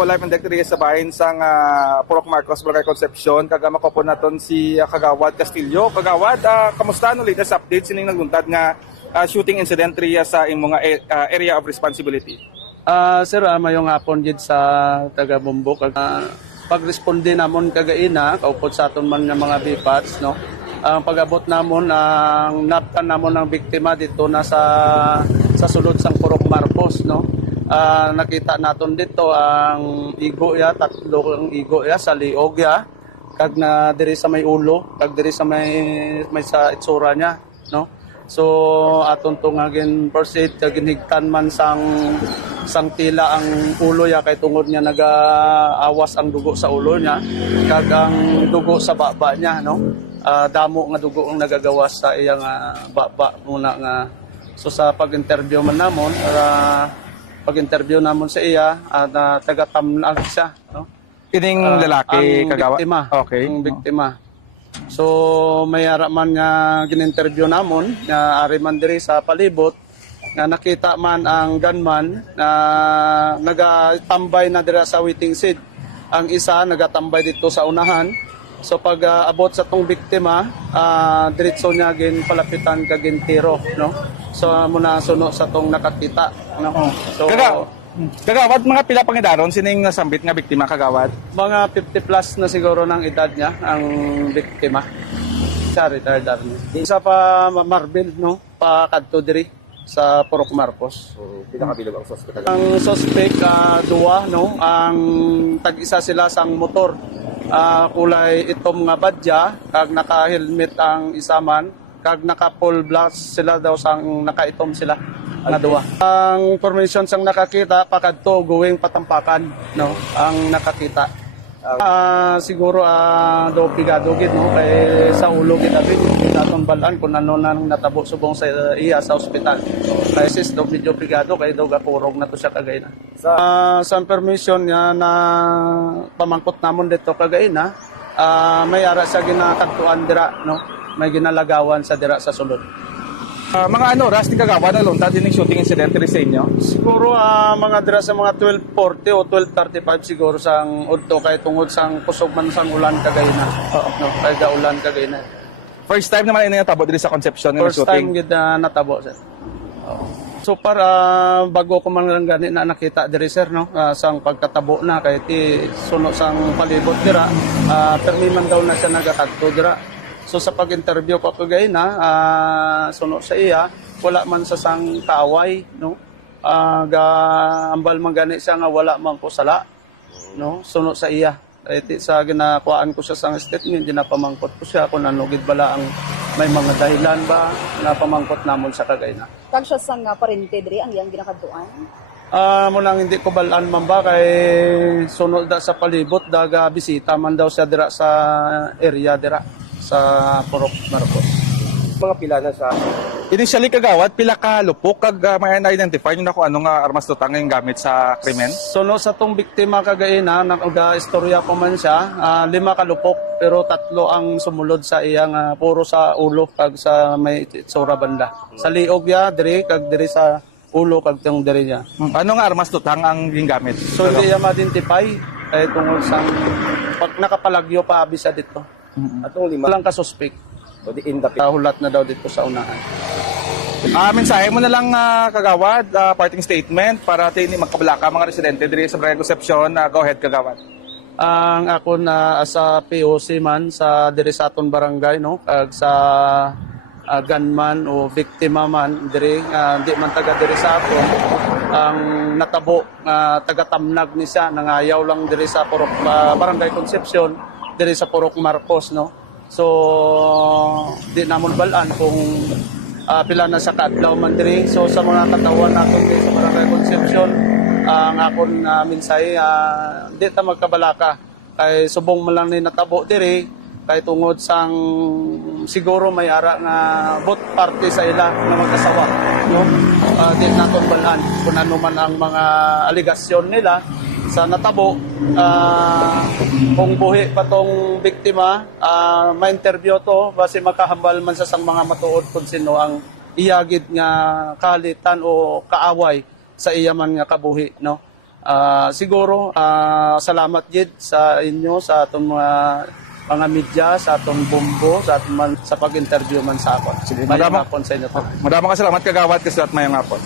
Sustainable Life and Directory sa bahin sang Purok Marcos, Barangay Concepcion. Kagama ko po naton si Kagawad Castillo. Kagawad, kamusta no latest update sining nagluntad nga shooting incident riya sa imong area of responsibility? Sir, mayong hapon gid sa taga Bumbok. Pagresponde namon kagaina, kaupod sa aton man nga mga BPATs, no? Ang pag-abot namon ang naptan namon ng biktima dito na sa sulod sang Purok Marcos, no? Nakita naton dito ang igo ya, tatlong igo ya sa liog ya, kag na diri sa may ulo, kag diri sa may sa itsura niya, no? So aton to nga gin proceed kag ginhigtan man sang tila ang ulo ya kay tungod niya nagaawas ang dugo sa ulo niya, kag ang dugo sa baba niya, no? Damo nga dugo ang nagagawas sa iyang baba muna nga. So sa pag-interview man namon, pag-interview namon sa iya, taga-tamlag siya, no? Kining lalaki, ang Kagawad? Biktima, Okay. ang biktima. So may ara man nga gin-interview namon, nga ari man diri sa palibot, nga nakita man ang gunman na nagatambay na dira sa waiting seat. Ang isa nagatambay dito sa unahan. So pag abot sa tong biktima, diretso niya gin palapitan kag gin tiro, no? So muna suno sa tong nakakita, no? So Kagawad, mga pila pangidaron sining nasambit nga biktima, Kagawad? mga 50 plus na siguro ng edad niya ang biktima. Sa retired army. Isa pa Marvel, no? Pa kadto diri sa Purok Marcos. Pinakabilog ang suspect. Ang suspect, duwa, no? Ang tag-isa sila sang motor. Kulay itom nga badya, kag naka-helmet ang isaman, kag naka-full blast sila daw sang nakaitom sila nga duwa. Ang information sang nakakita, pakadto going patampakan, no? Ang nakakita. Siguro do pigado gid, no? Kay sa ulo gid abi natong balaan kun ano nang natabo subong sa iya sa ospital. Kay sis do medyo pigado kay do gapurog na to siya kagay na. Sa information niya na pamangkot namon dito kagay na, may ara sa ginakadtuan dira, no? May ginalagawan sa dira sa sulod. Mga oras ni Kagawad na luntad dining shooting incident ri sa inyo? Siguro mga dira sa mga 12:40 o 12:35 siguro sang udto kay tungod sang kusog man sang ulan kagay na. No, kay ulan kagay na. First time naman ini natabo diri sa Concepcion nga First shooting. time gid natabo sir. So para bago ko man lang gani na nakita diri sir, no, sang pagkatabo na kay ti suno sang palibot dira, permi man daw na siya nagatadto dira. So sa pag-interview ko kagay na, suno sa iya, wala man sa sang kaaway, no? Ambal man gani siya nga wala man ko sala, no? Suno sa iya. Sa ginakuhaan ko siya sang statement, ginapamangkot ko siya kung ano gid bala ang may mga dahilan ba na pamangkot namon sa kagay na. Kag siya sang parente diri ang iyang ginakadtuan? Munang hindi ko balaan man ba kay sunod da sa palibot daga bisita man daw siya dira sa area dira sa Purok Marcos. Mga pila na sa initially, Kagawad, pila ka lupok kag may na-identify nyo na kung ano nga armas tutang yung gamit sa krimen? Suno sa tong biktima kagaina, nag-istorya ko man siya, 5 kalupok pero 3 ang sumulod sa iyang puro sa ulo kag sa may itsura banda. Sa liog ya diri kag diri sa ulo kag tong diri niya. Ano nga armas tutang ang yung gamit? So hindi niya ma-identify kay tungod sa pag nakapalagyo pa abisa dito. Atong 5. Walang kasuspek. So di in the Hulat na daw dito sa unahan. mensahe mo na lang, Kagawad, parting statement para tini magkabalaka mga residente diri sa Barangay Concepcion. Go ahead, Kagawad. Ang ako na sa POC man sa diri sa aton barangay, no, kag sa gunman o biktima man diri di man taga diri sa aton, ang natabo taga-tamnag ni siya nangayaw lang diri sa Purok Barangay Concepcion diri sa Purok Marcos, no. So di namon balaan kung pila na sa kaadlaw man diri. So sa mga katawan naton diri sa Barangay Concepcion, ang akon mensahe, di ta magkabalaka kay subong man lang ni natabo diri kay tungod sang siguro may ara nga both party sa ila nga magkasawa, no. Di naton balaan kung ano man ang mga aligasyon nila sa natabo. Kung buhi pa tong biktima, ma-interview to base makahambal man sa sang mga matuod kung sino ang iyagid nga kalitan o kaaway sa iya man nga kabuhi, no. Siguro salamat gid sa inyo sa atong mga media, sa atong bumbo, sa atong sa pag-interview man sa akon. Sige, Mayang madama- hapon sa inyo to. Madamang salamat kagawad kasi at mayang hapon.